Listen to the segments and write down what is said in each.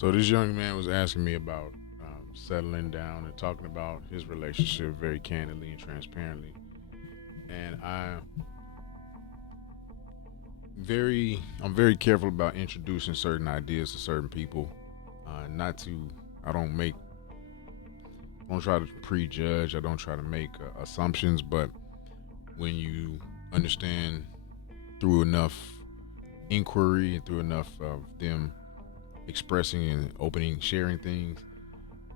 So this young man was asking me about settling down and talking about his relationship very candidly and transparently. And I'm very careful about introducing certain ideas to certain people. Not to, I don't make, I don't try to prejudge. I don't try to make assumptions. But when you understand through enough inquiry and through enough of them expressing and opening, sharing things,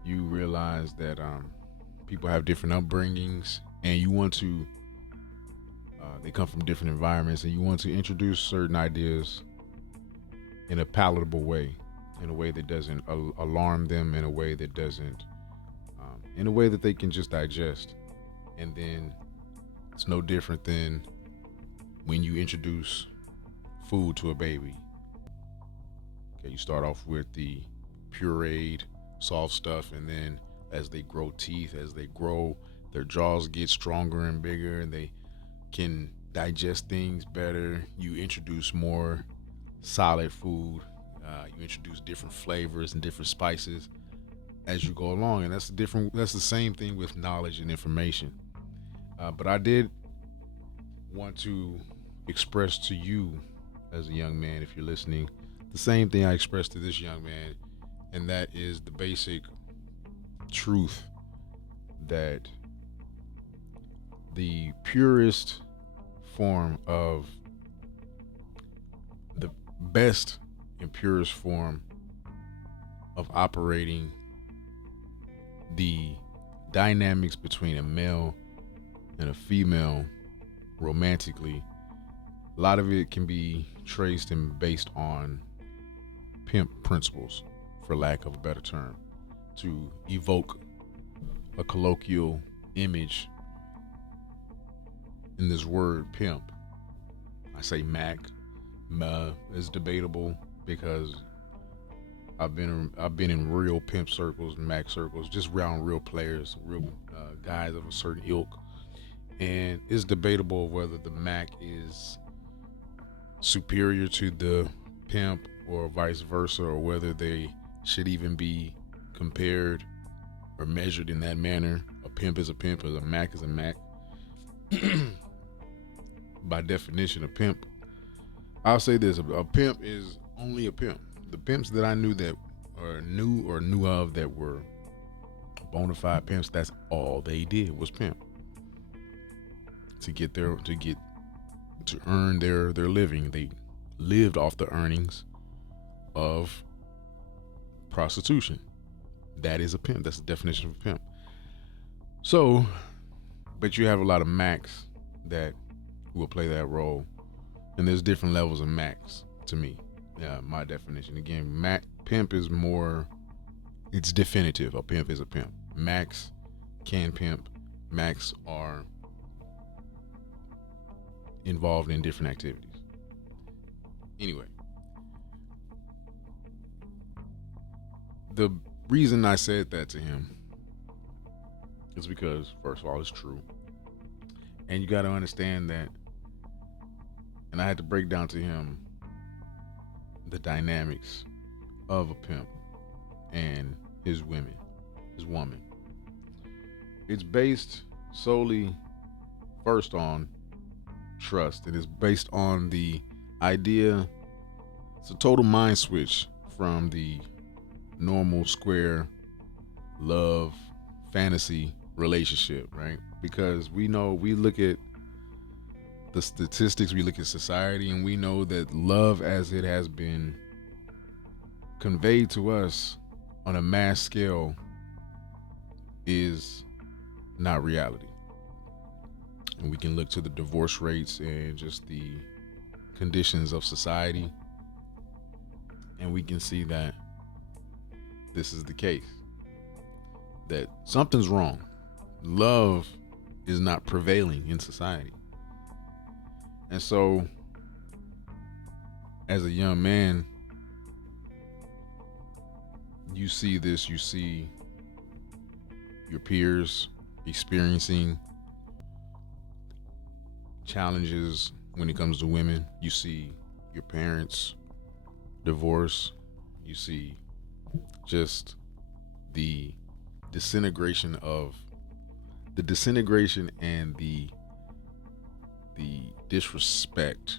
you realize that people have different upbringings, and you want to. They come from different environments, and you want to introduce certain ideas in a palatable way, in a way that doesn't alarm them, in a way that doesn't, in a way that they can just digest. And then it's no different than when you introduce food to a baby. Okay, you start off with the pureed, soft stuff, and then as they grow teeth, as they grow, their jaws get stronger and bigger, and they can digest things better. You introduce more solid food. You introduce different flavors and different spices as you go along, and that's different. That's the same thing with knowledge and information. But I did want to express to you, as a young man, if you're listening, the same thing I expressed to this young man, and that is the basic truth that the purest form of the best and purest form of operating the dynamics between a male and a female romantically, a lot of it can be traced and based on pimp principles, for lack of a better term, to evoke a colloquial image in this word pimp. I say Mac. Is debatable because I've been in real pimp circles, Mac circles, just around real players, real guys of a certain ilk, and it's debatable whether the Mac is superior to the pimp or vice versa, or whether they should even be compared or measured in that manner. A pimp is a pimp, as a Mac is a Mac. By definition, a pimp, I'll say this: a pimp is only a pimp. The pimps that I knew that, or knew of, that were bona fide pimps, that's all they did was pimp to get their to earn their living. They lived off the earnings of prostitution. That is a pimp. That's the definition of a pimp. So, but you have a lot of Macs that will play that role, and there's different levels of Macs to me. Yeah, my definition again, Mac pimp is more. It's definitive. A pimp is a pimp. Macs can pimp. Macs are involved in different activities. Anyway, the reason I said that to him is because, first of all, it's true. And you got to understand that, and I had to break down to him the dynamics of a pimp and his woman. It's based solely, first, on trust. It is based on the idea, it's a total mind switch from the normal square love fantasy relationship, right? Because we know, we look at the statistics, we look at society, and we know that love as it has been conveyed to us on a mass scale is not reality. And we can look to the divorce rates and just the conditions of society, and we can see that this is the case, that something's wrong. Love is not prevailing in society. And so, as a young man, you see this, you see your peers experiencing challenges when it comes to women. You see your parents divorce. You see just the disintegration of the disintegration and the disrespect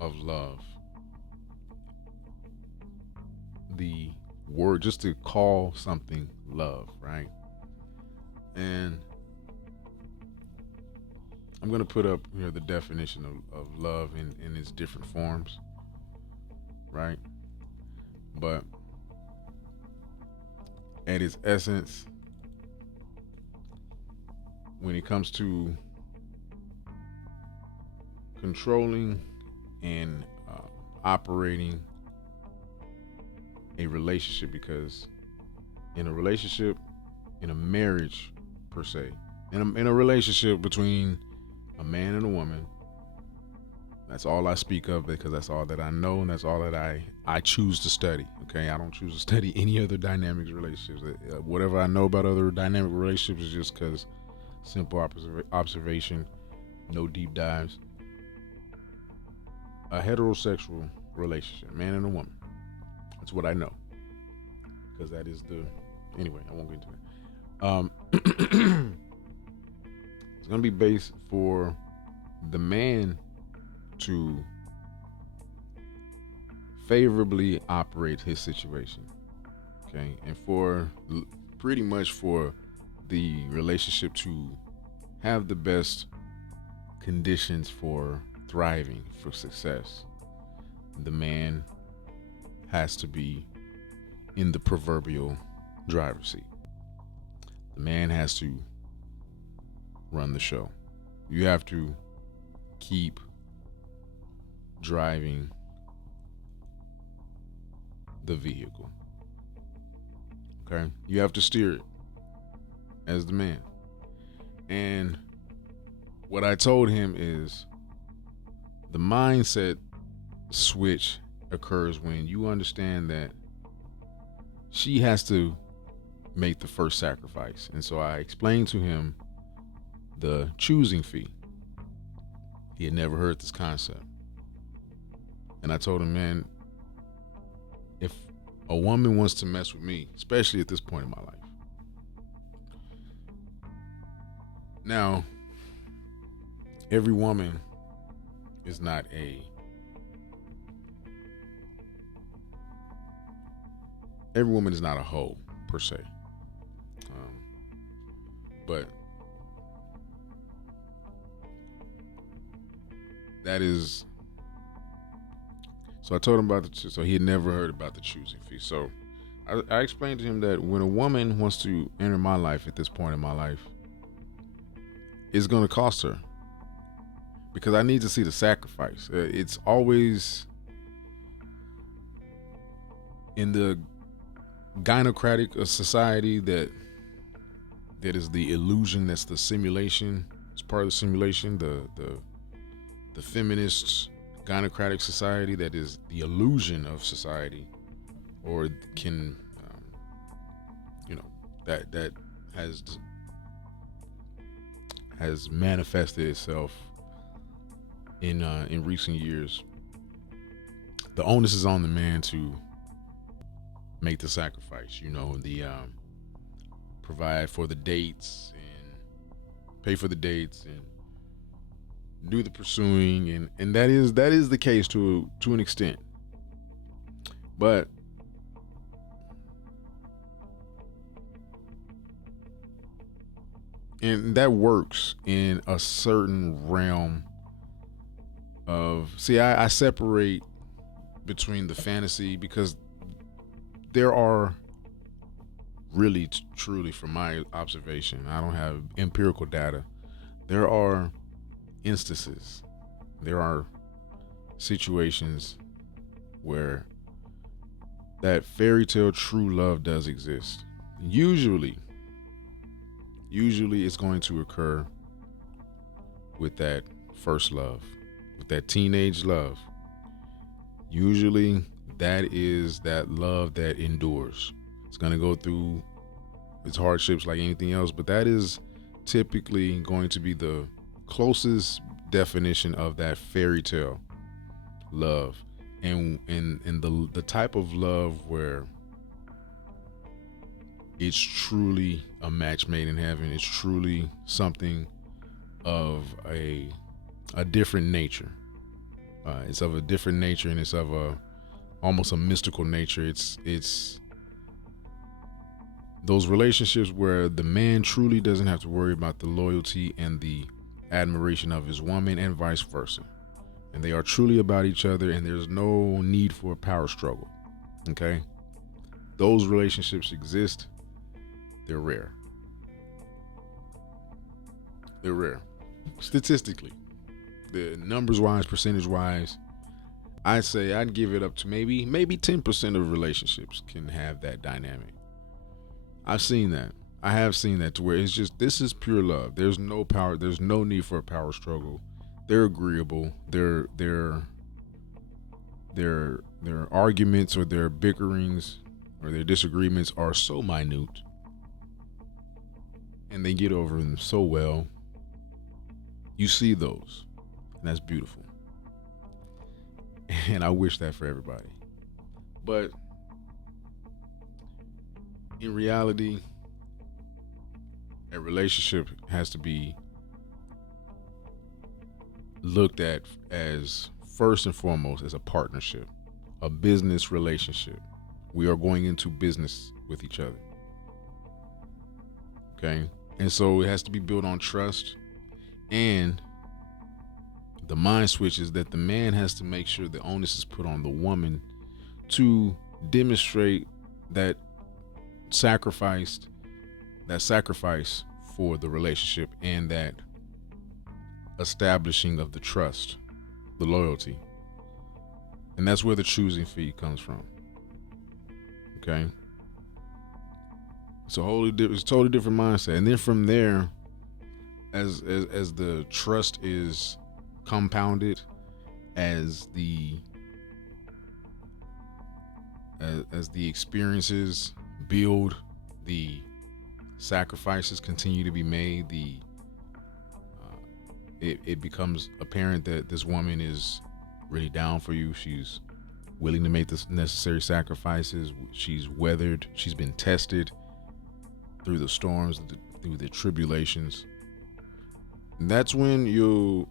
of love. The word, just to call something love, right? And I'm gonna put up here the definition of love in its different forms, right? But at its essence, when it comes to controlling and operating a relationship, because in a relationship, in a marriage per se, in a relationship between a man and a woman, that's all I speak of because that's all that I know and that's all that I choose to study. Okay, I don't choose to study any other dynamics relationships. Whatever I know about other dynamic relationships is just because simple observation, no deep dives. A heterosexual relationship, man and a woman. That's what I know, because that is the. Anyway, I won't get into that. It's gonna be based for the man to favorably operate his situation, okay, and for pretty much for the relationship to have the best conditions for thriving, for success. The man has to be in the proverbial driver's seat. The man has to run the show. You have to keep driving the vehicle. Okay? You have to steer it as the man. And what I told him is the mindset switch occurs when you understand that she has to make the first sacrifice. And so I explained to him the choosing fee. He had never heard this concept. And I told him, man, if a woman wants to mess with me, especially at this point in my life. Now, every woman is not a hoe per se, but that is. So I told him about so he had never heard about the choosing fee. So I explained to him that when a woman wants to enter my life at this point in my life, it's going to cost her, because I need to see the sacrifice. It's always in the gynocratic society that is the illusion, that's the simulation. It's part of the simulation. The feminists gynocratic society, that is the illusion of society, or can that has manifested itself in recent years. The onus is on the man to make the sacrifice, the provide for the dates and pay for the dates and do the pursuing, and that is the case to an extent. But and that works in a certain realm of, I separate between the fantasy, because there are really truly, from my observation, I don't have empirical data, there are instances, there are situations where that fairy tale true love does exist. Usually it's going to occur with that first love, with that teenage love. Usually that is that love that endures. It's going to go through its hardships like anything else, but that is typically going to be the closest definition of that fairy tale love, and the type of love where it's truly a match made in heaven. It's truly something of a different nature. It's of a different nature, and it's of a almost a mystical nature. It's those relationships where the man truly doesn't have to worry about the loyalty and the admiration of his woman, and vice versa. And they are truly about each other, and there's no need for a power struggle. Okay, those relationships exist. They're rare. They're rare. Statistically, the numbers wise, percentage wise, I'd say I'd give it up to maybe 10% of relationships can have that dynamic. I've seen that. I have seen that to where it's just this is pure love. There's no power. There's no need for a power struggle. They're agreeable. Their arguments or their bickerings or their disagreements are so minute, and they get over them so well. You see those, and that's beautiful. And I wish that for everybody. But in reality, a relationship has to be looked at as first and foremost as a partnership, a business relationship. We are going into business with each other. Okay? And so it has to be built on trust, and the mind switch is that the man has to make sure the onus is put on the woman to demonstrate that sacrificed that sacrifice for the relationship, and that establishing of the trust, the loyalty. And that's where the choosing fee comes from. Okay? It's it's a totally different mindset. And then from there, as the trust is compounded, as the as the experiences build, the sacrifices continue to be made, it becomes apparent that this woman is really down for you. She's willing to make the necessary sacrifices. She's weathered. She's been tested through the storms, through the tribulations. And that's when you'll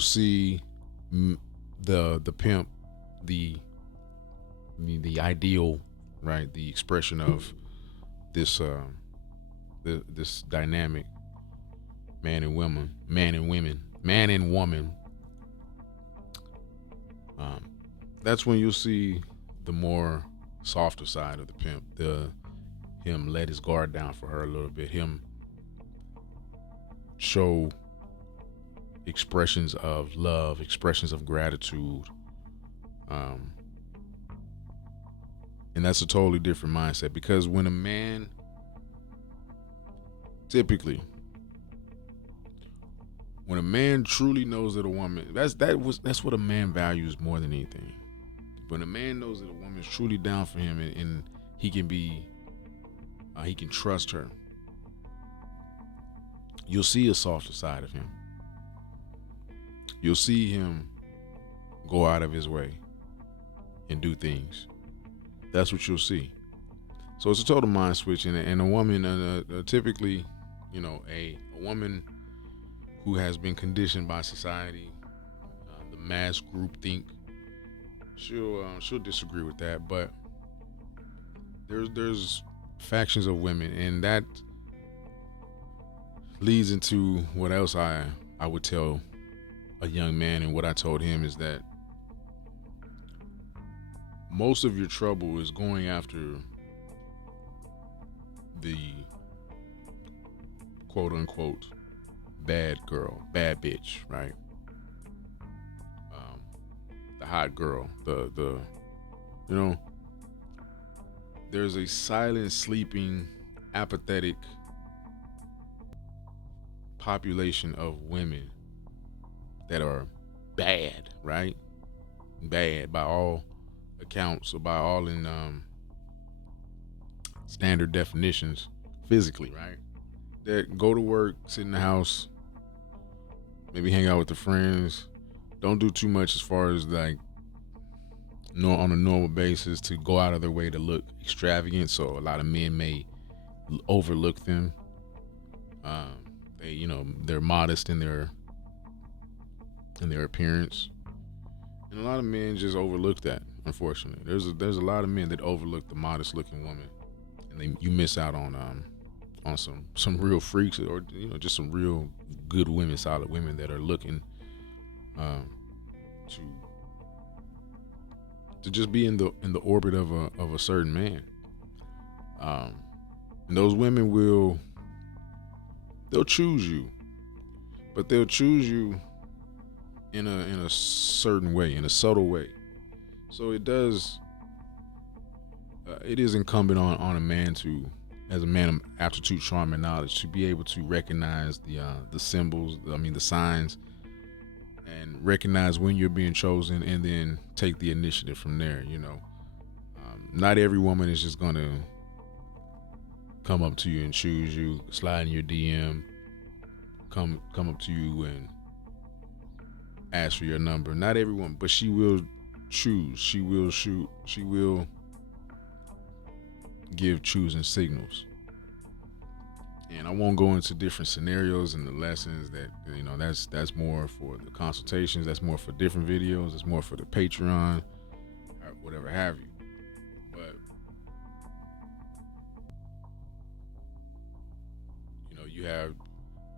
see the pimp, the ideal, right? The expression of this this dynamic man and woman. That's when you'll see the more softer side of the pimp. Him let his guard down for her a little bit. Him show expressions of love, expressions of gratitude. And that's a totally different mindset, because when a man typically when a man truly knows that a woman that's what a man values more than anything. When a man knows that a woman is truly down for him, and he can trust her, you'll see a softer side of him. You'll see him go out of his way and do things. That's what you'll see. So it's a total mind switch, and a woman, typically, a woman who has been conditioned by society, the mass group think, she'll disagree with that. But there's factions of women, and that leads into what else I would tell a young man, and what I told him is that most of your trouble is going after the quote unquote bad girl, bad bitch, right? The hot girl, the there's a silent, sleeping, apathetic population of women that are bad, right? Bad by all accounts, or by all in standard definitions, physically, right? That go to work, sit in the house, maybe hang out with the friends, don't do too much as far as like on a normal basis to go out of their way to look extravagant. So a lot of men may overlook them. Um, they're modest in their appearance, and a lot of men just overlook that. Unfortunately, there's a lot of men that overlook the modest looking woman, and you miss out on some real freaks, or just some real good women, solid women that are looking um, to just be in the orbit of a certain man. Um, and those women they'll choose you, but they'll choose you in a certain way, in a subtle way. So it is incumbent on a man to, as a man of aptitude, charm, and knowledge, to be able to recognize the symbols, I mean the signs, and recognize when you're being chosen, and then take the initiative from there. Not every woman is just gonna come up to you and choose you, slide in your DM, come up to you and ask for your number. Not everyone, but she will choose. She will shoot. She will give choosing signals. And I won't go into different scenarios and the lessons that that's more for the consultations. That's more for different videos. That's more for the Patreon, or whatever have you. But you have,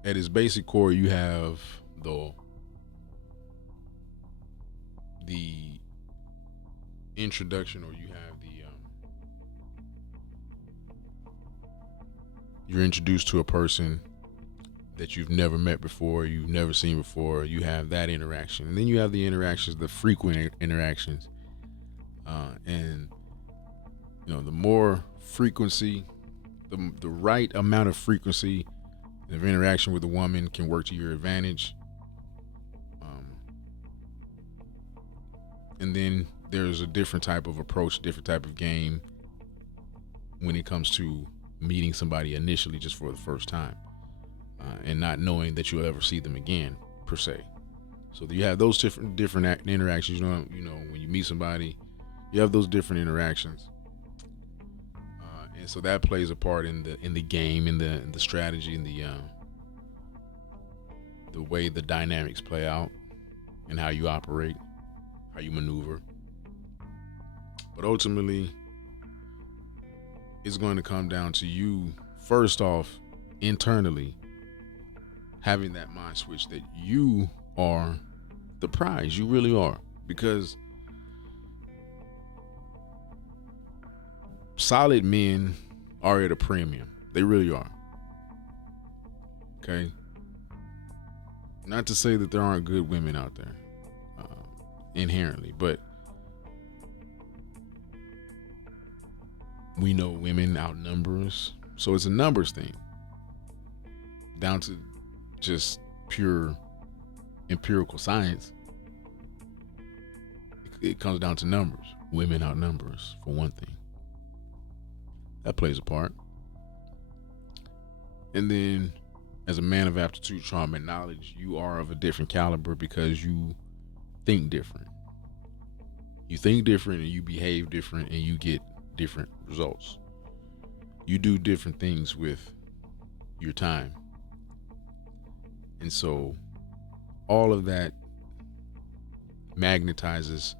at its basic core, you have the introduction, or you have you're introduced to a person that you've never met before, you've never seen before. You have that interaction, and then you have the interactions, the frequent interactions, and the more frequency, the right amount of frequency of interaction with a woman can work to your advantage. And then there's a different type of approach, different type of game when it comes to meeting somebody initially just for the first time, and not knowing that you'll ever see them again, per se. So you have those different interactions. When you meet somebody, you have those different interactions, and so that plays a part in the game, in the strategy, in the way the dynamics play out, and how you operate, how you maneuver. But ultimately, it's going to come down to you, first off, internally, having that mind switch that you are the prize. You really are. Because solid men are at a premium. They really are. Okay? Not to say that there aren't good women out there, inherently, but we know women outnumber us. So it's a numbers thing, down to just pure empirical science. It comes down to numbers. Women outnumber us, for one thing. That plays a part. And then, as a man of aptitude, charm, and knowledge, you are of a different caliber because you think different. You think different, and you behave different, and you get different results. You do different things with your time. And so all of that magnetizes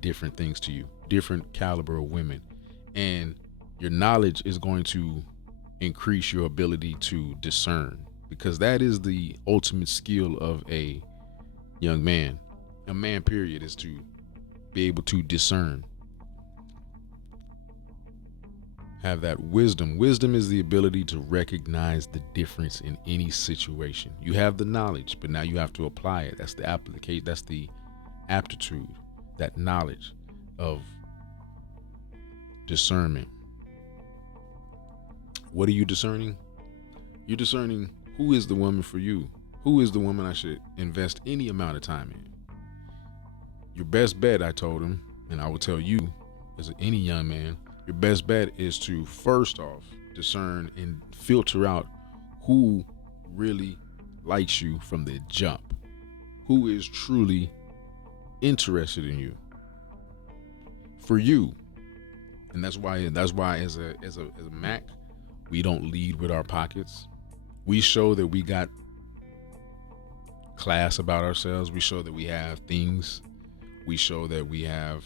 different things to you, different caliber of women. And your knowledge is going to increase your ability to discern, because that is the ultimate skill of a young man. A man, period, is to be able to discern. Have that wisdom. Wisdom is the ability to recognize the difference in any situation. You have the knowledge, but now you have to apply it. That's the application. That's the aptitude, that knowledge of discernment. What are you discerning? You're discerning who is the woman for you. Who is the woman I should invest any amount of time in? Your best bet, I told him, and I will tell you as any young man, your best bet is to first off discern and filter out who really likes you from the jump, who is truly interested in you. for you. And that's why as a Mac, we don't lead with our pockets. We show that we got class about ourselves. We show that we have things. We show that we have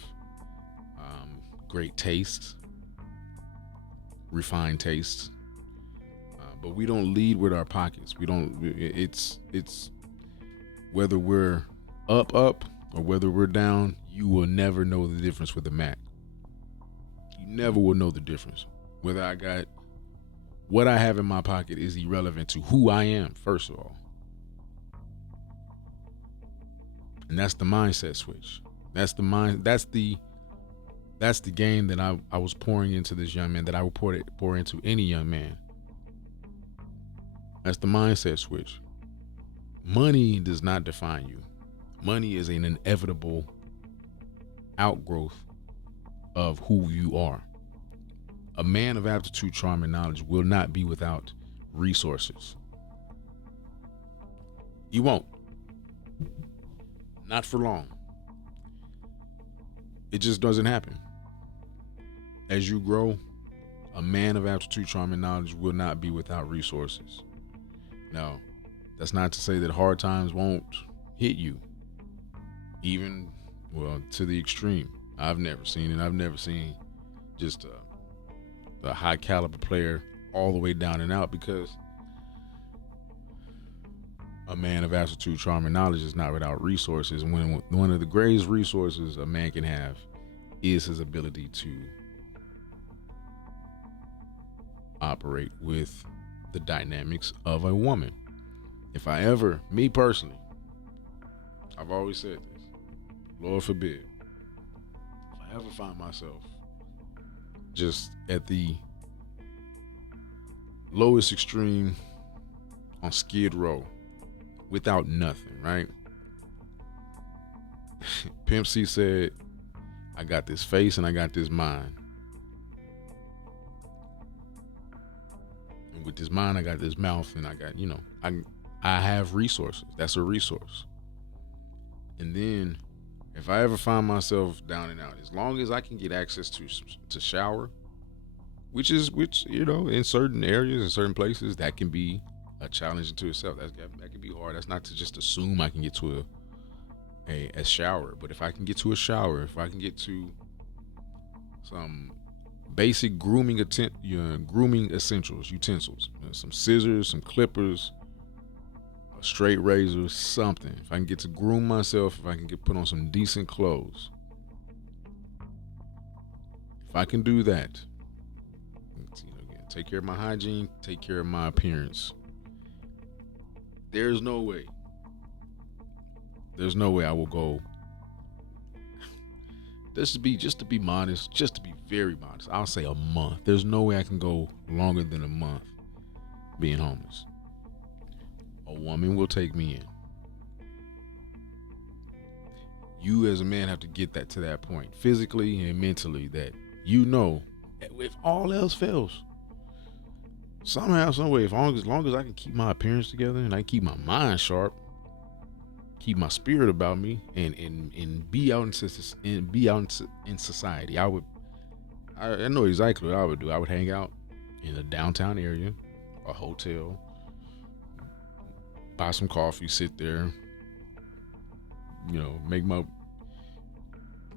great tastes, refined tastes. But we don't lead with our pockets. We don't. It's whether we're up or whether we're down. You will never know the difference with a Mac. You never will know the difference. Whether I got what I have in my pocket is irrelevant to who I am. First of all, and that's the mindset switch. That's the mind. That's the game that I was pouring into this young man, that I would pour into any young man. That's the mindset switch. Money does not define you. Money is an inevitable outgrowth of who you are. A man of aptitude, charm, and knowledge will not be without resources. He won't. Not for long. It just doesn't happen. As you grow, a man of aptitude, charm, and knowledge will not be without resources. Now, that's not to say that hard times won't hit you. Even, well, to the extreme. I've never seen it. I've never seen just a high caliber player all the way down and out, because a man of aptitude, charm, and knowledge is not without resources. And one of the greatest resources a man can have is his ability to operate with the dynamics of a woman. If I ever, me personally, I've always said this, Lord forbid, if I ever find myself just at the lowest extreme on Skid Row without nothing, right? Pimp C said, I got this face and I got this mind. And with this mind, I got this mouth, and I got, I have resources. That's a resource. And then if I ever find myself down and out, as long as I can get access to shower, which in certain areas, in certain places, that can be a challenge into itself. That can be hard. That's not to just assume I can get to a shower. But if I can get to a shower, if I can get to some basic grooming essentials, utensils, some scissors, some clippers, a straight razor, something. If I can get to groom myself, if I can put on some decent clothes, if I can do that, take care of my hygiene, take care of my appearance, there's no way I will go, just to be modest, just to be very modest, I'll say a month. There's no way I can go longer than a month being homeless. A woman will take me in. You as a man have to get that to that point, physically and mentally, that if all else fails, somehow, some way, as long as I can keep my appearance together and I can keep my mind sharp, keep my spirit about me, and be out in society, I know exactly what I would do. I would hang out in a downtown area, a hotel, buy some coffee, sit there,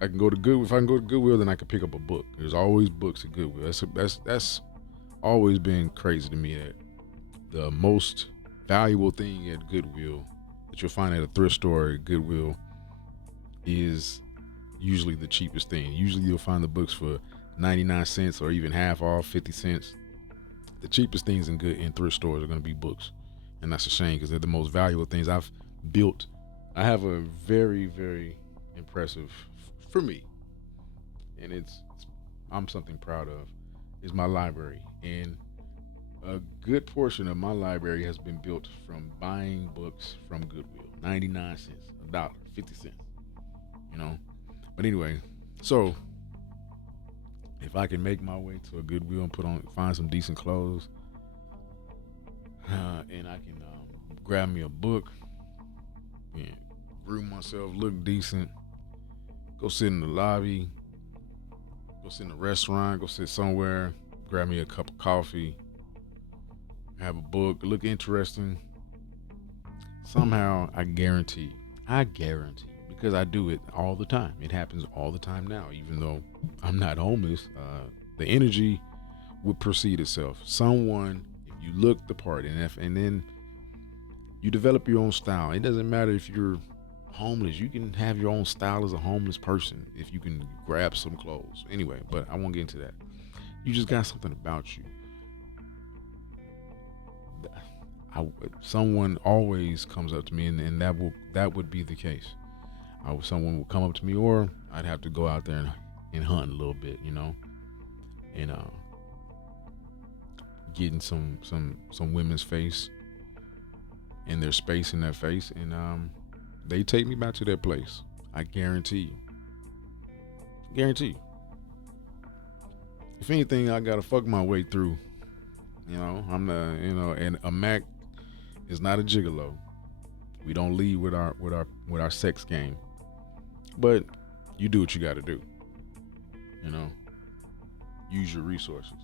I can go to Goodwill. If I can go to Goodwill, then I can pick up a book. There's always books at Goodwill. That's always been crazy to me, that the most valuable thing at Goodwill that you'll find at a thrift store at Goodwill is usually the cheapest thing. Usually you'll find the books for 99 cents or even half off, 50 cents. The cheapest things in thrift stores are going to be books. And that's a shame, because they're the most valuable things I've built. I have a very, very impressive, for me, and I'm something proud of, is my library. And a good portion of my library has been built from buying books from Goodwill. 99 cents, $1, 50 cents, But anyway, so if I can make my way to a Goodwill and find some decent clothes, and I can grab me a book, and groom myself, look decent, go sit in the lobby, Go sit in a restaurant, go sit somewhere, grab me a cup of coffee, have a book, look interesting. Somehow, I guarantee, because I do it all the time. It happens all the time now, even though I'm not homeless. The energy would precede itself. Someone, if you look the part, and then you develop your own style. It doesn't matter if you're homeless. You can have your own style as a homeless person if you can grab some clothes. Anyway, but I won't get into that. You just got something about you. Someone always comes up to me, and that would be the case. Someone will come up to me, or I'd have to go out there and hunt a little bit, and get in some women's face, and their space in their face, and they take me back to their place. I guarantee you. Guarantee you. If anything, I gotta fuck my way through. I'm the and a Mac is not a gigolo. We don't lead with our sex game. But you do what you gotta do. Use your resources.